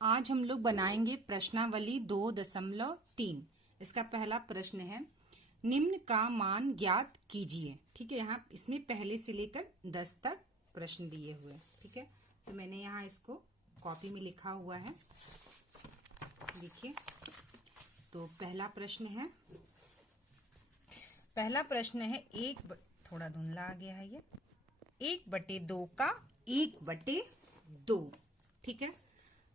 आज हम लोग बनाएंगे प्रश्नावली 2.3। इसका पहला प्रश्न है, निम्न का मान ज्ञात कीजिए। ठीक है, यहाँ इसमें पहले से लेकर 10 तक प्रश्न दिए हुए। ठीक है, तो मैंने यहाँ इसको कॉपी में लिखा हुआ है, देखिए। तो पहला प्रश्न है थोड़ा धुंधला आ गया है ये, 1/2 का 1/2। ठीक है,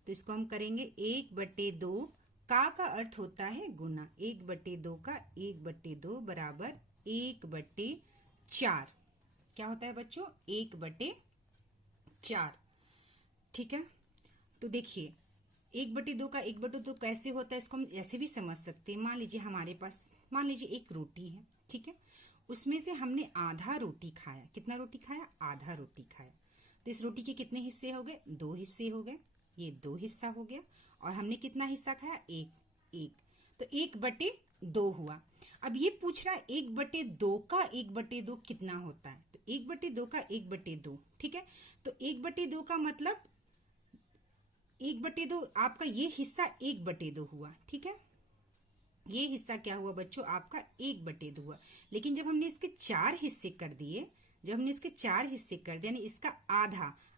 तो इसको हम करेंगे 1/2 का अर्थ होता है गुना। 1/2 का 1/2 बराबर 1/4। क्या होता है बच्चों? 1/4। ठीक है, तो देखिए 1/2 का 1/2 कैसे होता है, इसको हम ऐसे भी समझ सकते हैं। मान लीजिए एक रोटी है। ठीक है, उसमें से हमने आधा रोटी खाया। कितना रोटी खाया? आधा रोटी खाया। तो इस रोटी के कितने हिस्से हो गए? 2 हिस्से हो गए। ये 2 हिस्सा हो गया। और हमने कितना हिस्सा खाया? एक। तो 1/2 हुआ। अब ये पूछ रहा है 1/2 का 1/2 कितना होता है? तो 1/2 का 1/2। ठीक है, तो 1/2 का मतलब 1/2 आपका ये हिस्सा 1/2 हुआ। ठीक है, ये हिस्सा क्या हुआ बच्चों? आपका 1/2 हुआ। लेकिन जब हमने इसके 4 हिस्से कर दिए, यानी इसका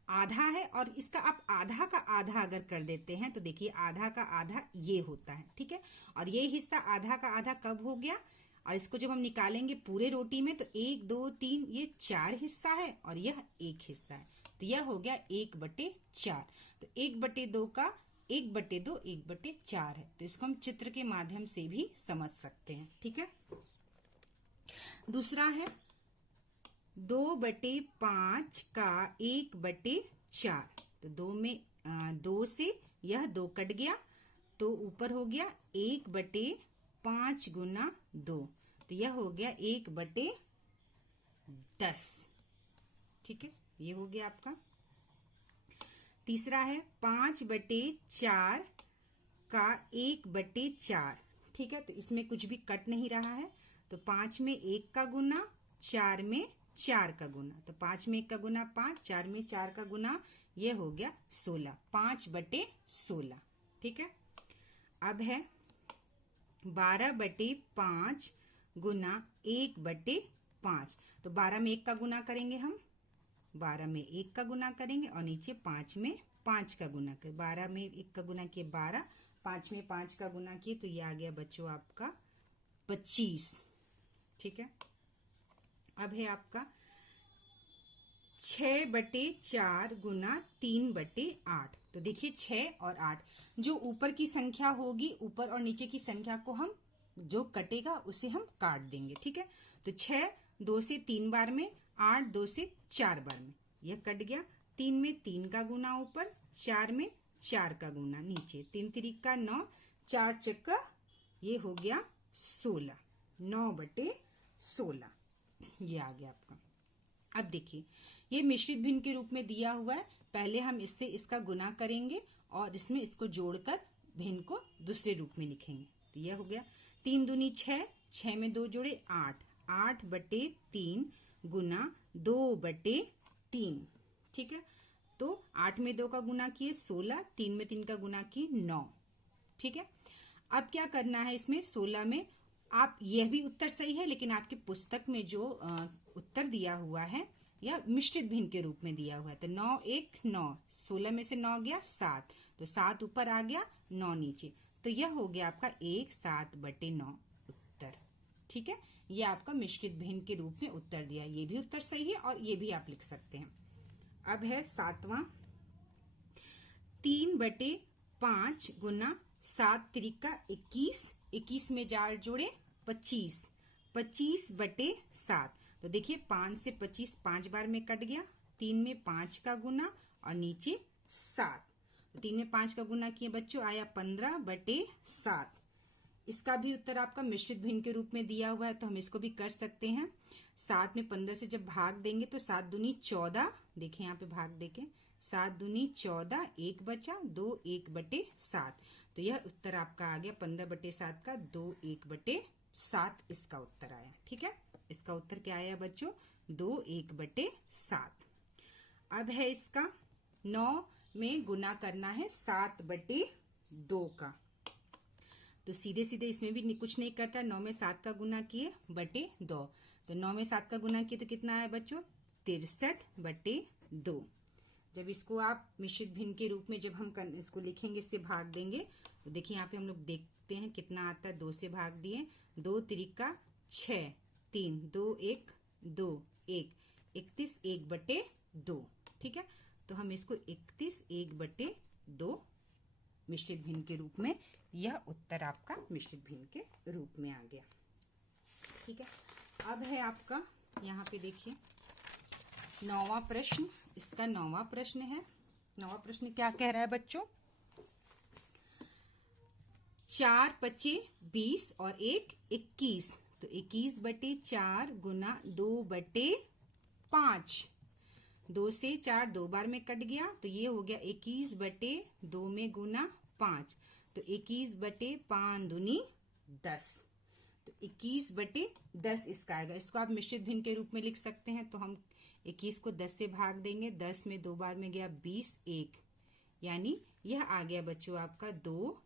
आधा है, और इसका आप आधा का आधा अगर कर देते हैं तो देखिए आधा का आधा ये होता है। ठीक है, और ये हिस्सा आधा का आधा कब हो गया? और इसको जब हम निकालेंगे पूरे रोटी में तो 1 2 3 ये 4 हिस्सा है और यह 1 हिस्सा है। तो यह हो गया 1/4। तो 1/2 का 1/2 1/4 है। तो इसको हम चित्र के माध्यम से भी समझ सकते हैं। ठीक है, दूसरा है 2/5 का 1/4। तो 2 से यह 2 कट गया, तो ऊपर हो गया 1/5 गुना 2। तो यह हो गया 1/10। ठीक है, ये हो गया आपका। तीसरा है 5/4 का 1/4। ठीक है, तो इसमें कुछ भी कट नहीं रहा है। तो 5 में 1 का गुना, 4 में 4 का गुना। तो 5 में 1 का गुना 5, 4 में 4 का गुना, ये हो गया 16। 5/16। ठीक है, अब है 12/5 गुना 1/5। तो 12 में 1 का गुना करेंगे हम, 12 में 1 का गुना करेंगे और नीचे 5 में 5 का गुना करें। 12 में 1 का गुना किए 12, 5 में 5 का गुना किए तो ये आ गया बच्चों आपका 25। ठीक है, अब है आपका 6/4 गुना 3/8। तो देखिए 6 और 8, जो ऊपर की संख्या होगी, ऊपर और नीचे की संख्या को हम जो कटेगा उसे हम काट देंगे। ठीक है, तो 6 2 से 3 बार में, 8 2 से 4 बार में, यह कट गया। 3 में 3 का गुना ऊपर, 4 में 4 का गुना नीचे। 3 3 9, 4 चक्का, ये हो गया 16। 9/16 ये आ गया आपका। अब देखिए ये मिश्रित भिन्न के रूप में दिया हुआ है। पहले हम इससे इसका गुना करेंगे और इसमें इसको जोड़कर भिन्न को दूसरे रूप में लिखेंगे। तो यह हो गया 3 दूनी 6, 6 में 2 जोड़े 8, 8/3 गुना 2/3। ठीक है, तो 8 में 2 का गुना किए 16, 3 में 3 का गुना किए 9। ठीक है, अब क्या करना है इसमें 16 में, आप यह भी उत्तर सही है, लेकिन आपकी पुस्तक में जो उत्तर दिया हुआ है या मिश्रित भिन्न के रूप में दिया हुआ है। तो 9 1 9, 16 में से 9 गया 7, तो 7 ऊपर आ गया, 9 नीचे। तो यह हो गया आपका 1 7/9 उत्तर। ठीक है, ये आपका मिश्रित भिन्न के रूप में उत्तर दिया। ये भी उत्तर सही है और ये भी आप लिख सकते हैं। अब है 7वां, 3/5 गुना 7 3 21, 21 में 4 जोड़े 25, 25/7। तो देखिए 5 से 25 5 बार में कट गया। 3 में 5 का गुना और नीचे 7। तो 3 में 5 का गुना किए बच्चों, आया 15/7। इसका भी उत्तर आपका मिश्रित भिन्न के रूप में दिया हुआ है, तो हम इसको भी कर सकते हैं। 7 में 15 से जब भाग देंगे तो 7 दूनी 14। देखिए यहाँ पे भाग देके 7 दूनी 14, 1 बचा, 2 1/7। तो यह उत्तर आपका आ गया 15/7 का 2 1/7 इसका उत्तर आया। ठीक है, इसका उत्तर क्या आया बच्चों? 2 1/7। अब है इसका 9 में गुना करना है 7/2 का। तो सीधे सीधे इसमें भी कुछ नहीं करता, 9 में 7 का गुना किए बटे 2, तो 9 में 7 का गुना किए तो कितना है बच्चों 63/2। जब इसको आप मिश्रित भिन्न के रूप में जब हम इसको लिखेंगे, इससे भाग देंगे, तो देखिए यहाँ पे हम लोग देखते हैं कितना आता है। 2 से भाग दिए, 2 त्रिका 6, 3 2 1 2 1 31 1/2। ठीक है, तो हम इसको 31 1/2 मिश्रित भिन्न के रूप में, यह उत्तर आपका मिश्रित भिन्न के रूप में आ गया। ठीक है, अब है आपका यहाँ पे देखिए 9वां प्रश्न। इसका 9वां प्रश्न है। 9वां प्रश्न क्या कह रहा है बच्चों, 4 पचे 20 और 1 21, तो 21/4 गुना 2/5। 2 से 4 2 बार में कट गया, तो ये हो गया 21/2 में गुना 5, तो 21/5 दूनी 10, तो 21/10 इसका आएगा। इसको आप मिश्रित भिन्न के रूप में लिख सकते हैं। तो हम 21 को 10 से भाग देंगे, 10 में 2 बार में गया 20 1, यानी यह आ गया बच्चों आपका 2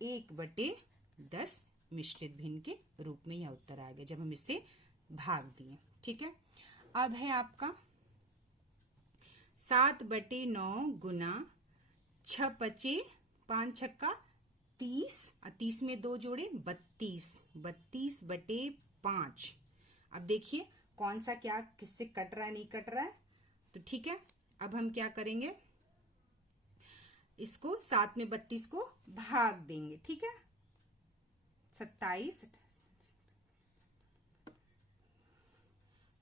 1/10 मिश्रित भिन्न के रूप में यह उत्तर आ गया जब हम इससे भाग दिए। ठीक है, अब है आपका 7/9 गुना 6 पचे 5 छक्का 30, 30 में 2 जोड़े 32, 32/5। अब देखिए कौन सा क्या किससे कट रहा है, नहीं कट रहा है। तो ठीक है, अब हम क्या करेंगे, इसको 7 में 32 को भाग देंगे। ठीक है, 27,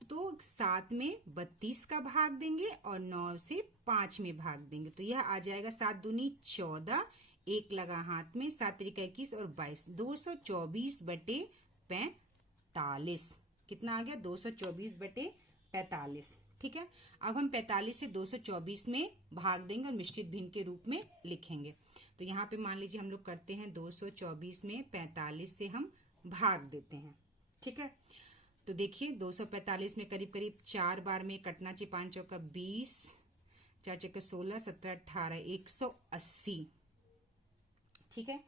तो 7 में 32 का भाग देंगे और 9 से 5 में भाग देंगे, तो यह आ जाएगा 7 दूनी 14, 1 लगा हाथ में, 7 त्रिका 21 और 22, 224/45। कितना आ गया 224/45। ठीक है, अब हम 45 से 224 में भाग देंगे और मिश्रित भिन्न के रूप में लिखेंगे। तो यहाँ पे मान लीजिए हम लोग करते हैं 224 में 45 से हम भाग देते हैं। ठीक है, तो देखिए 245 में करीब करीब 4 बार में कटना चाहिए, 5 चौका 20, 4 चौका 16, 17 18, 180। ठीक है,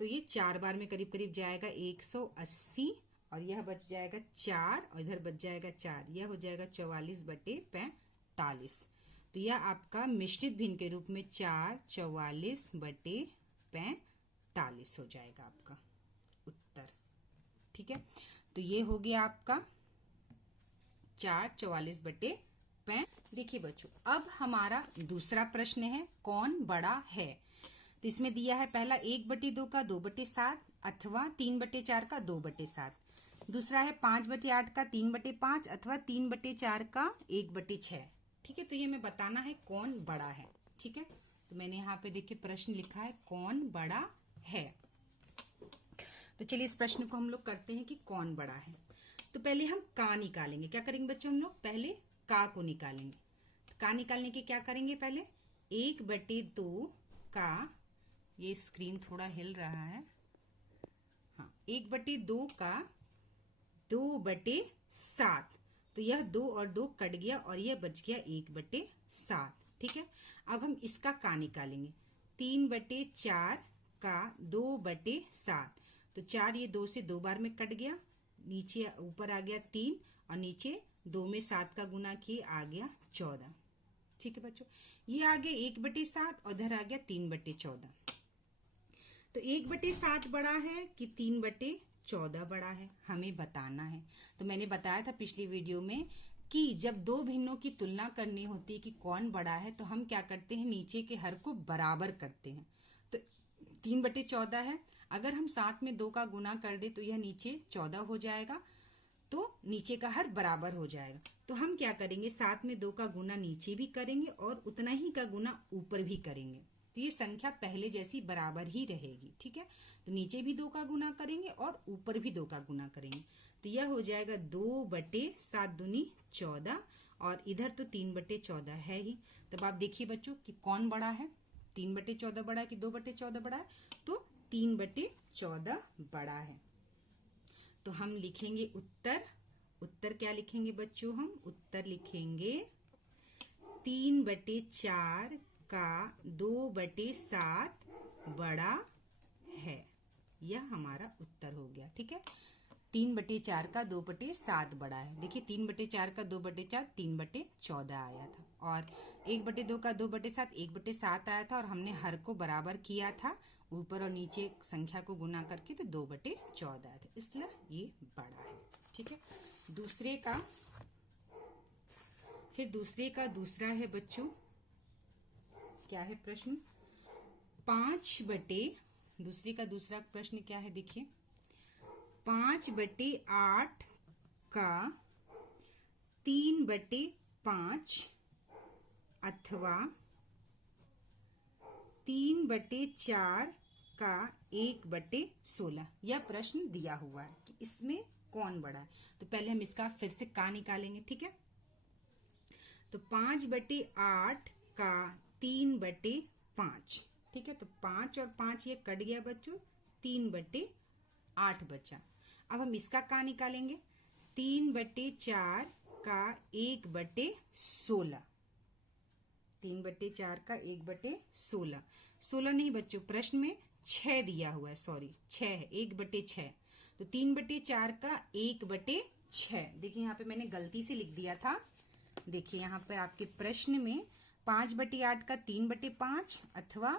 तो ये 4 बार में करीब करीब जाएगा 180, और यह बच जाएगा 4 और इधर बच जाएगा 4, यह हो जाएगा 44/45। तो यह आपका मिश्रित भिन्न के रूप में 4 44/45 हो जाएगा आपका उत्तर। ठीक है, तो ये हो गया आपका 4 44/5। देखिए बच्चों, अब हमारा दूसरा प्रश्न है कौन बड़ा है। तो इसमें दिया है पहला 1/2 का 2/7 अथवा 3/4 का 2/7। दूसरा है 5/8 का 3/5 अथवा 3/4 का 1/6। ठीक है, तो ये हमें बताना है कौन बड़ा है। ठीक है, तो मैंने यहाँ पे देखिए प्रश्न लिखा है कौन बड़ा है। तो चलिए इस प्रश्न को हम लोग करते हैं कि कौन बड़ा है। तो पहले हम का निकालेंगे। क्या करेंगे बच्चों, हम लोग पहले का को निकालेंगे। तो का निकालने के क्या करेंगे, पहले 1/2 का, ये स्क्रीन थोड़ा हिल रहा है, हाँ 1/2 का 2/7, तो यह 2 और 2 कट गया और यह बच गया 1/7। ठीक है, अब हम इसका का निकालेंगे। 3/4 का 2/7, तो 4 ये 2 से 2 बार में कट गया, नीचे ऊपर आ गया 3 और नीचे 2 में 7 का गुना किए आ गया 14। ठीक है बच्चों, ये आ गया 1/7 और इधर आ गया 3/14। तो 1/7 बड़ा है कि 3/14 बड़ा है, हमें बताना है। तो मैंने बताया था पिछली वीडियो में कि जब दो भिन्नों की तुलना करनी होती है कि कौन बड़ा है, तो हम क्या करते हैं, नीचे के हर को बराबर करते हैं। तो 3/14 है, अगर हम साथ में 2 का गुना कर दे तो यह नीचे 14 हो जाएगा, तो नीचे का हर बराबर हो जाएगा। तो हम क्या करेंगे, साथ में 2 का गुना नीचे भी करेंगे और उतना ही का गुना ऊपर भी करेंगे, तो ये संख्या पहले जैसी बराबर ही रहेगी। ठीक है, तो नीचे भी 2 का गुना करेंगे और ऊपर भी 2 का गुना करेंगे, तो यह हो जाएगा 2/7 दूनी 14, और इधर तो 3/14 है ही। तब आप देखिए बच्चों कि कौन बड़ा है, 3/14 बड़ा है कि 2/14 बड़ा है, तो 3/14 बड़ा है। तो हम लिखेंगे उत्तर। उत्तर क्या लिखेंगे बच्चों, हम उत्तर लिखेंगे 3/4 का 2/7 बड़ा है। यह हमारा उत्तर हो गया। ठीक है, 3/4 का 2/7 बड़ा है। देखिए 3/4 का 2/4 3/14 आया था, और 1/2 का 2/7 1/7 आया था, और हमने हर को बराबर किया था, ऊपर और नीचे संख्या को गुना करके, तो 2/14 आया था, इसलिए ये बड़ा है। ठीक है, दूसरे का दूसरा है बच्चों, क्या है प्रश्न? दूसरे का दूसरा प्रश्न क्या है? देखिए 5/8 का 3/5 अथवा 3/4 का 1/16, यह प्रश्न दिया हुआ है कि इसमें कौन बड़ा है। तो पहले हम इसका फिर से का निकालेंगे। ठीक है, तो 5/8 का 3/5, ठीक है, तो 5 और 5 ये कट गया बच्चों, 3/8 बचा। अब हम इसका का निकालेंगे, 3/4 का 1/16, 3/4 का 1/16, 16 नहीं बच्चों, प्रश्न में 6 दिया हुआ है, सॉरी 6 है, 1/6, तो 3/4 का 1/6। देखिए यहाँ पे मैंने गलती से लिख दिया था। देखिए यहाँ पर आपके प्रश्न में 5/8 का 3/5 अथवा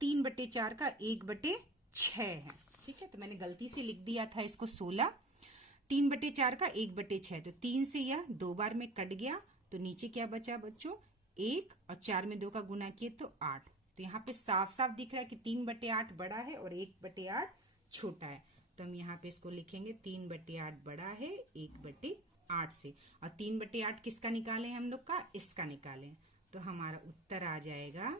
3/4 का 1/6 है। ठीक है, तो मैंने गलती से लिख दिया था इसको 16, 3/4 का 1/6, तो 3 से यह 2 बार में कट गया, तो नीचे क्या बचा बच्चों? 1, और 4 में 2 का गुना किए तो 8। तो यहाँ पे साफ साफ दिख रहा है कि 3/8 बड़ा है और 1/8 छोटा है, तो हम यहाँ पे इसको लिखेंगे 3/8 बड़ा है 1/8 से, और 3/8 किसका निकाले हम लोग का? इसका निकाले, तो हमारा उत्तर आ जाएगा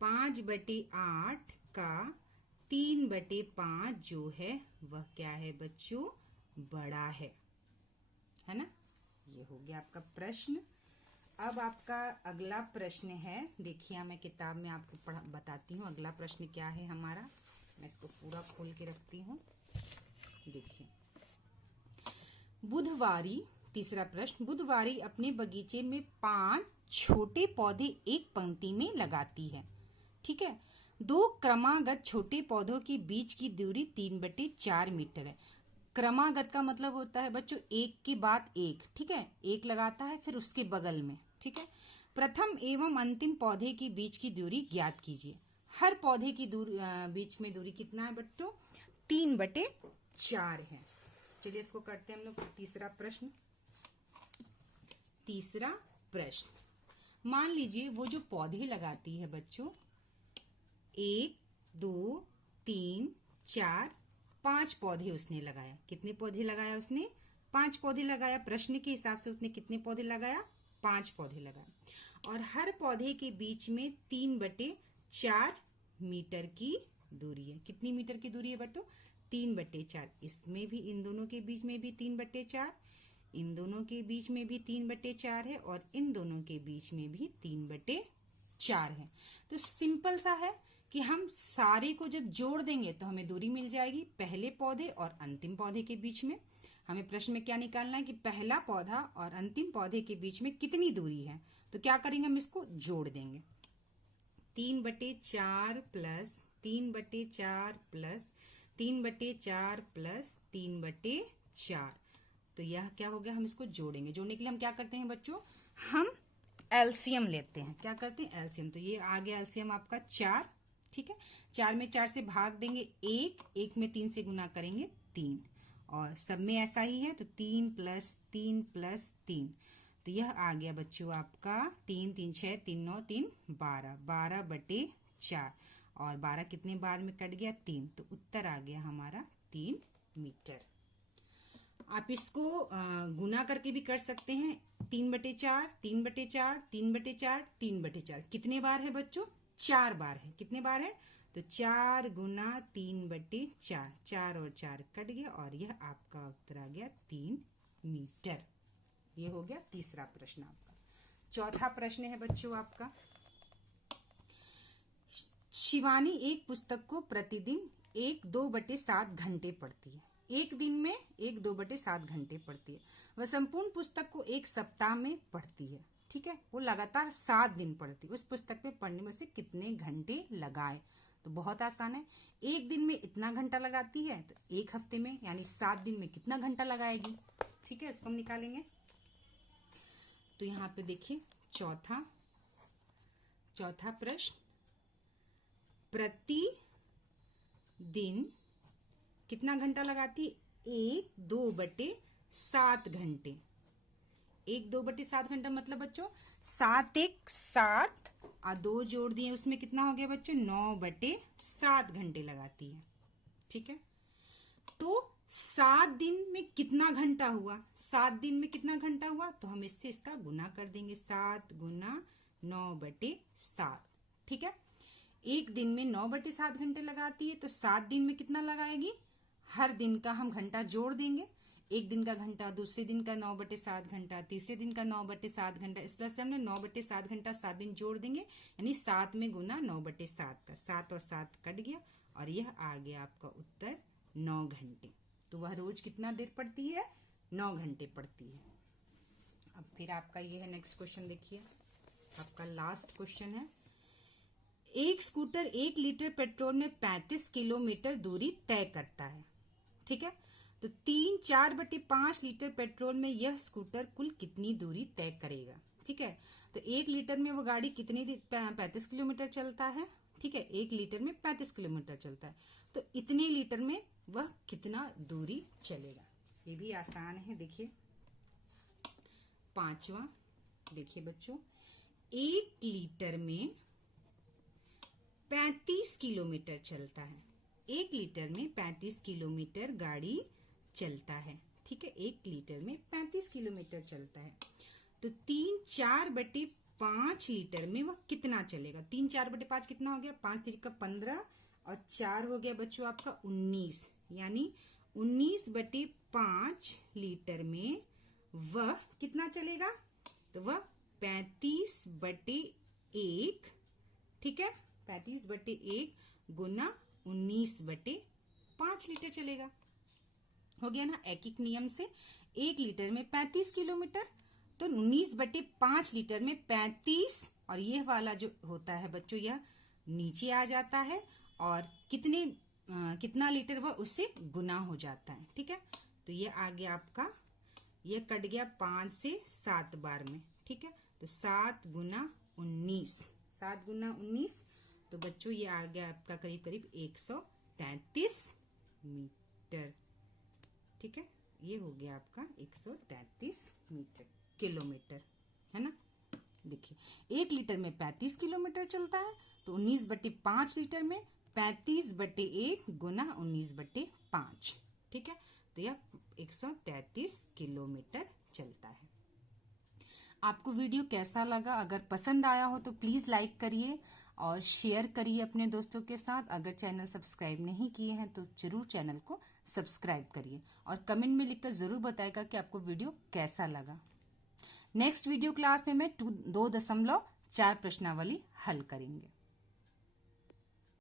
5/8 का 3/5 जो है वह क्या है बच्चों? बड़ा है ना। ये हो गया आपका प्रश्न। अब आपका अगला प्रश्न है, देखिए मैं किताब में आपको बताती हूँ अगला प्रश्न क्या है हमारा। मैं इसको पूरा खोल के रखती हूँ। देखिए बुधवारी, तीसरा प्रश्न, बुधवारी अपने बगीचे में 5 छोटे पौधे एक पंक्ति में लगाती है। ठीक है, 2 क्रमागत छोटे पौधों के बीच की दूरी 3/4 मीटर है। क्रमागत का मतलब होता है बच्चों एक के बाद एक। ठीक है, एक लगाता है फिर उसके बगल में। ठीक है, प्रथम एवं अंतिम पौधे के बीच की दूरी ज्ञात कीजिए। हर पौधे की दूरी बीच में दूरी कितना है बच्चों? 3/4 है। चलिए इसको करते हैं हम लोग तीसरा प्रश्न। तीसरा प्रश्न, मान लीजिए वो जो पौधे लगाती है बच्चों, 1 2 3 4 5 पौधे उसने लगाया। कितने पौधे लगाया उसने? 5 पौधे लगाया। प्रश्न के हिसाब से उसने कितने पौधे लगाया? 5 पौधे लगाया, और हर पौधे के बीच में 3/4 मीटर की दूरी है। कितनी मीटर की दूरी है बच्चों? 3/4। इसमें भी, इन दोनों के बीच में भी 3/4, इन दोनों के बीच में भी 3/4 है, और इन दोनों के बीच में भी 3/4 है। तो सिंपल सा है कि हम सारे को जब जोड़ देंगे तो हमें दूरी मिल जाएगी पहले पौधे और अंतिम पौधे के बीच में। हमें प्रश्न में क्या निकालना है कि पहला पौधा और अंतिम पौधे के बीच में कितनी दूरी है। तो क्या करेंगे, हम इसको जोड़ देंगे। 3/4 प्लस 3/4 प्लस 3/4 प्लस 3/4, तो यह क्या हो गया? हम इसको जोड़ेंगे। जोड़ने के लिए हम क्या करते हैं बच्चों? हम एलसीएम लेते हैं। क्या करते हैं? एलसीएम। तो ये आ गया एलसीएम आपका 4। ठीक है, 4 में 4 से भाग देंगे 1, 1 में 3 से गुना करेंगे 3, और सब में ऐसा ही है, तो 3 प्लस 3 प्लस 3, तो यह आ गया बच्चों आपका 3 3 6 3 9 3 12, 12/4, और 12 कितने बार में कट गया? 3, तो उत्तर आ गया हमारा 3 मीटर। आप इसको गुना करके भी कर सकते हैं। 3/4 3/4 3/4 3/4 कितने बार है बच्चों? 4 बार है। कितने बार है? तो 4 गुना 3/4, 4 और 4 कट गया, और यह आपका उत्तर आ गया 3 मीटर। ये हो गया तीसरा प्रश्न आपका। चौथा प्रश्न है बच्चों आपका, शिवानी एक पुस्तक को प्रतिदिन 1/2/7 घंटे पढ़ती है। एक दिन में 1/2/7 घंटे पढ़ती है। वह संपूर्ण पुस्तक को एक सप्ताह में पढ़ती है। ठीक है, वो लगातार 7 दिन पढ़ती, उस पुस्तक में पढ़ने में उसे कितने घंटे लगाए। तो बहुत आसान है, एक दिन में इतना घंटा लगाती है तो एक हफ्ते में यानी 7 दिन में कितना घंटा लगाएगी। ठीक है, उसको हम निकालेंगे। तो यहाँ पे देखिए चौथा प्रश्न, प्रति दिन कितना घंटा लगाती है? 1/2/7 घंटे। 1/2/7 घंटा मतलब बच्चों 7 1 7 और 2 जोड़ दिए उसमें कितना हो गया बच्चों? 9/7 घंटे लगाती है। ठीक है, तो 7 दिन में कितना घंटा हुआ? 7 दिन में कितना घंटा हुआ? तो हम इससे इसका गुना कर देंगे, 7 गुना 9/7। ठीक है, एक दिन में 9/7 घंटे लगाती है तो 7 दिन में कितना लगाएगी? हर दिन का हम घंटा जोड़ देंगे, एक दिन का घंटा, दूसरे दिन का 9/7 घंटा, तीसरे दिन का 9/7 घंटा, इस तरह से हमने 9/7 घंटा 7 दिन जोड़ देंगे, यानी 7 में गुना 9/7 का, 7 और 7 कट गया और यह आ गया आपका उत्तर 9 घंटे। तो वह रोज कितना देर पढ़ती है? 9 घंटे पढ़ती है। अब फिर आपका ये है नेक्स्ट क्वेश्चन, देखिए आपका लास्ट क्वेश्चन है। एक स्कूटर 1 लीटर पेट्रोल में 35 किलोमीटर दूरी तय करता है। ठीक है, तो 3/4/5 लीटर पेट्रोल में यह स्कूटर कुल कितनी दूरी तय करेगा। ठीक है, तो 1 लीटर में वो गाड़ी कितनी 35 किलोमीटर चलता है। ठीक है, 1 लीटर में 35 किलोमीटर चलता है, तो इतने लीटर में वह कितना दूरी चलेगा। ये भी आसान है, देखिए पांचवा, देखिए बच्चों 1 लीटर में 35 किलोमीटर चलता है। 1 लीटर में 35 किलोमीटर गाड़ी चलता है। ठीक है, 1 लीटर में 35 किलोमीटर चलता है, तो 3/4/5 लीटर में वह कितना चलेगा। 3/4/5 कितना हो गया? 5 3 का 15 और 4 हो गया बच्चों आपका 19, यानी 19/5 लीटर में वह कितना चलेगा? तो वह 35/1, ठीक है, 35/1 गुना 19/5 लीटर चलेगा। हो गया ना, एक एक नियम से 1 लीटर में 35 किलोमीटर, तो 19/5 लीटर में 35, और यह वाला जो होता है बच्चों यह नीचे आ जाता है और कितना लीटर वह उससे गुना हो जाता है। ठीक है, तो ये आ गया आपका, ये कट गया 5 से 7 बार में। ठीक है, तो 7 गुना 19, 7 गुना 19, तो बच्चों ये आ गया आपका करीब करीब 133 मीटर। ठीक है, ये हो गया आपका 133 किलोमीटर, है ना। देखिए 1 लीटर में 35 किलोमीटर चलता है, तो 19/5 लीटर में 35/1 गुना 19/5। ठीक है, तो यह 133 किलोमीटर चलता है। आपको वीडियो कैसा लगा? अगर पसंद आया हो तो प्लीज लाइक करिए और शेयर करिए अपने दोस्तों के साथ। अगर चैनल सब्सक्राइब नहीं किए हैं तो जरूर चैनल को सब्सक्राइब करिए और कमेंट में लिखकर जरूर बताइएगा कि आपको वीडियो कैसा लगा। नेक्स्ट वीडियो क्लास में मैं 2.4 प्रश्नावली हल करेंगे।